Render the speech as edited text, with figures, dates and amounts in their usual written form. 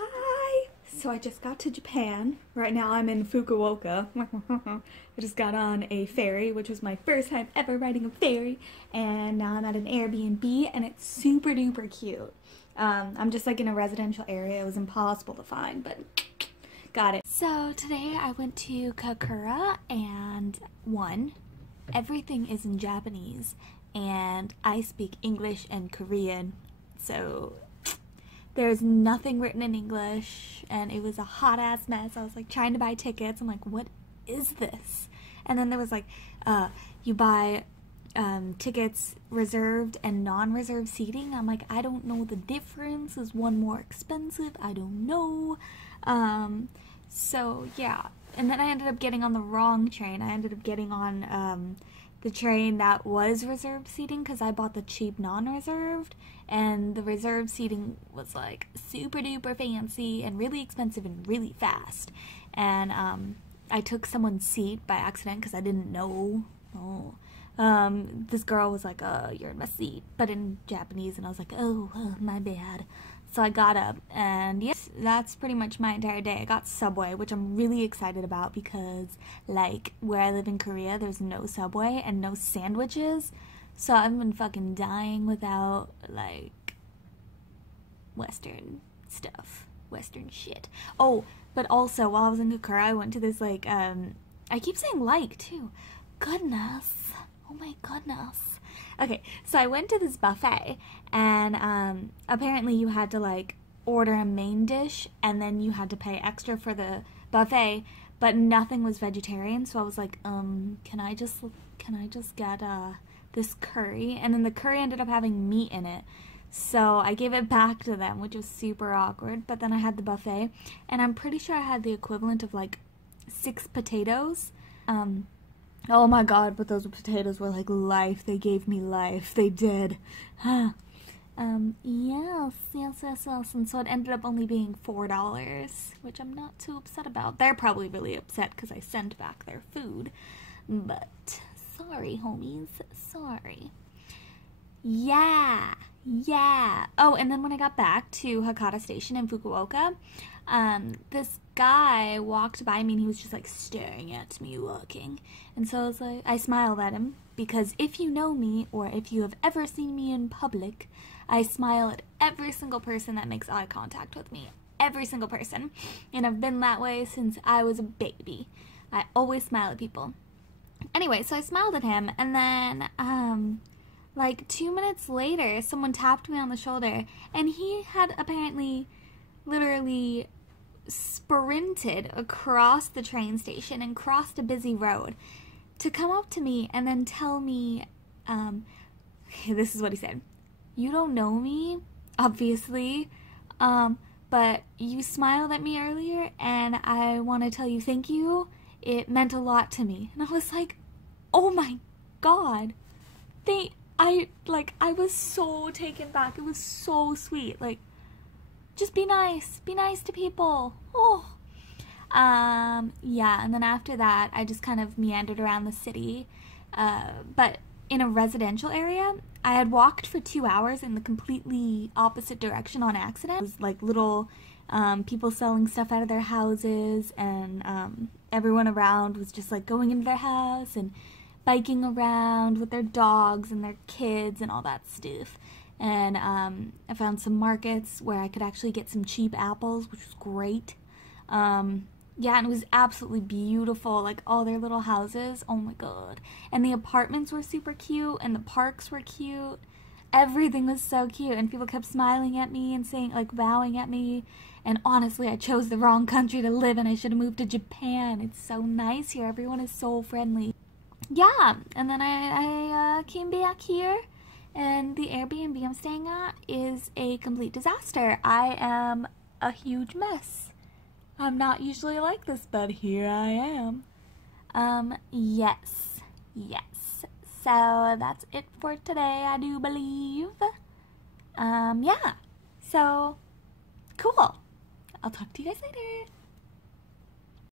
Hi! So I just got to Japan. Right now I'm in Fukuoka. I just got on a ferry, which was my first time ever riding a ferry, and now I'm at an Airbnb and it's super duper cute. I'm just like in a residential area. It was impossible to find, but got it. So today I went to Kokura and everything is in Japanese and I speak English and Korean, so there's nothing written in English, and it was a hot ass mess. I was like trying to buy tickets. I'm like, what is this? And then there was like, you buy tickets reserved and non-reserved seating. I'm like, I don't know the difference. Is one more expensive? I don't know. So yeah. And then I ended up getting on the wrong train. I ended up getting on the train that was reserved seating because I bought the cheap non-reserved, and the reserved seating was like super duper fancy and really expensive and really fast. And I took someone's seat by accident because I didn't know. This girl was like, you're in my seat, but in Japanese, and I was like, oh, my bad. So I got up, and yes, that's pretty much my entire day. I got Subway, which I'm really excited about because, like, where I live in Korea, there's no Subway and no sandwiches. So I've been fucking dying without, like, Western stuff. Western shit. Oh, but also, while I was in Kokura, I went to this, like, I keep saying like, too. Goodness. Oh my goodness. Okay, so I went to this buffet, and apparently you had to like order a main dish and then you had to pay extra for the buffet, but nothing was vegetarian. So I was like, can I just get this curry? And then the curry ended up having meat in it. So I gave it back to them, which was super awkward. But then I had the buffet, and I'm pretty sure I had the equivalent of like 6 potatoes. Oh my god, but those potatoes were like life. They gave me life. They did. Yes. And so it ended up only being $4, which I'm not too upset about. They're probably really upset because I sent back their food. But sorry, homies. Sorry. Yeah. Oh, and then when I got back to Hakata Station in Fukuoka, this guy walked by me and he was just like staring at me walking. And so I was like, I smiled at him because if you know me or if you have ever seen me in public, I smile at every single person that makes eye contact with me. Every single person. And I've been that way since I was a baby. I always smile at people. Anyway, so I smiled at him, and then, like 2 minutes later, someone tapped me on the shoulder, and he had apparently literally sprinted across the train station and crossed a busy road to come up to me and then tell me, this is what he said: "You don't know me, obviously, but you smiled at me earlier, and I want to tell you thank you. It meant a lot to me." And I was like, oh my god, I was so taken back. It was so sweet. Like, just be nice to people. Oh. Yeah, and then after that, I just kind of meandered around the city, but in a residential area. I had walked for 2 hours in the completely opposite direction on accident. It was like little people selling stuff out of their houses, and everyone around was just like going into their house and biking around with their dogs and their kids and all that stuff. And I found some markets where I could actually get some cheap apples, which was great. Yeah, and it was absolutely beautiful, like all their little houses. Oh my god. And the apartments were super cute, and the parks were cute. Everything was so cute, and people kept smiling at me and saying, like, bowing at me. And honestly, I chose the wrong country to live in. I should have moved to Japan. It's so nice here. Everyone is so friendly. Yeah, and then I came back here, and the Airbnb I'm staying at is a complete disaster. I am a huge mess. I'm not usually like this, but here I am. Yes. So that's it for today, I do believe. Yeah. So, cool. I'll talk to you guys later.